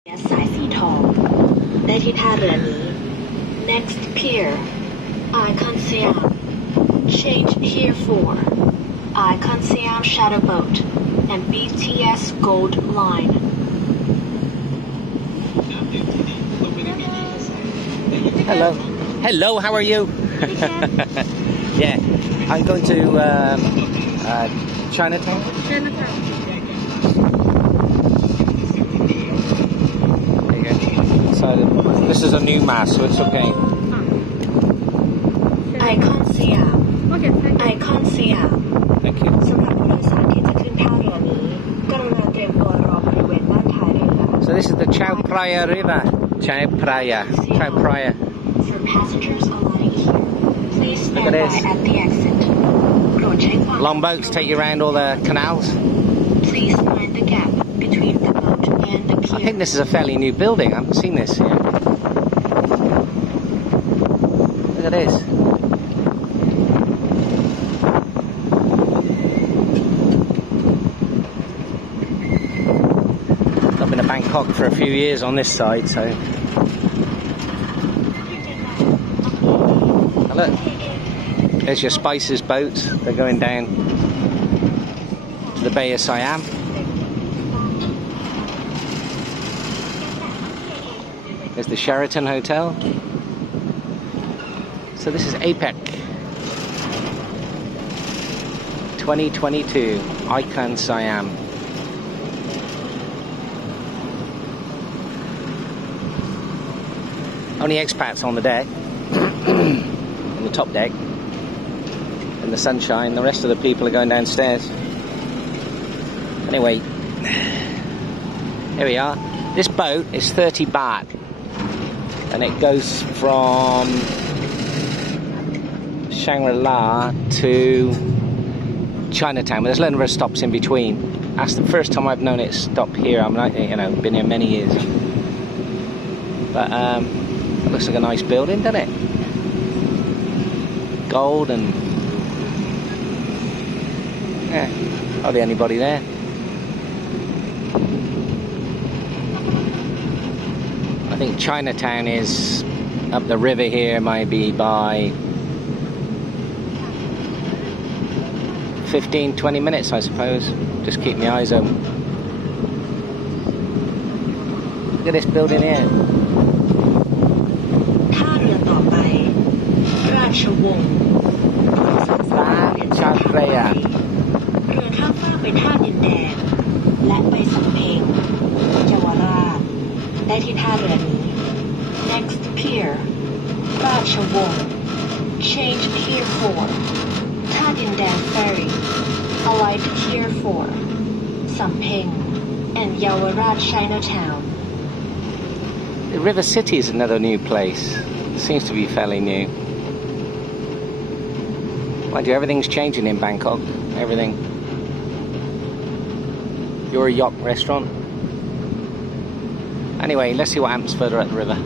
สายสีทองได้ที่ท่าเรือนี้ Next pier Icon Siam Change here for Icon Siam Shadow Boat and BTS Gold Line. Hello. Hello, how are you? Yeah, I'm going to Chinatown. There you go. So this is a new mast, so it's okay. Icon Siam Icon Siam Thank you. สำหรับผู้โดยสารที่จะขึ้นท่าเรือนี้กรุณาเตรียมตัวรอบริเวณด้านท้ายเรือ So this is the Chow Pryer River. Chow Pryer. Chow Pryer. For passengers alighting here, please stand by at the exit. โปรดใช้ความ Long boats take you around all the canals. Please mind the gap between the boat and the pier. I think this is a fairly new building. I haven't seen this yet. Look at this. I've been to Bangkok for a few years on this side, so. Oh, look, there's your Spices boats. They're going down to the Bay of Siam. There's the Sheraton Hotel. So this is APEC 2022 Icon Siam. Only expats on the deck, on the top deck, in the sunshine. The rest of the people are going downstairs. Anyway, here we are. This boat is 30 baht, and it goes from Shangri-La to Chinatown. But there's a lot of stops in between. That's the first time I've known it stop here. I'm not, been here many years. But it looks like a nice building, doesn't it? Gold and yeah, hardly anybody there. I think Chinatown is up the river here, maybe by 15-20 minutes, I suppose. Just keep my eyes open. Look at this building here. ท่าเรือต่อไปราชวงศ์Chow Pryer เรือข้ามฟากไปท่าดินแดงและไปสำเพ็งเยาวราชได้ที่ท่าเรือนี้ Next pier ราชวงศ์ Change here for ท่าดินแดง ferry alight here for สำเพ็ง and เยาวราช Chinatown. The River City is another new place. It seems to be fairly new. Mind you, everything's changing in Bangkok. Everything. You're a yacht restaurant. Anyway, let's see what happens further up the river.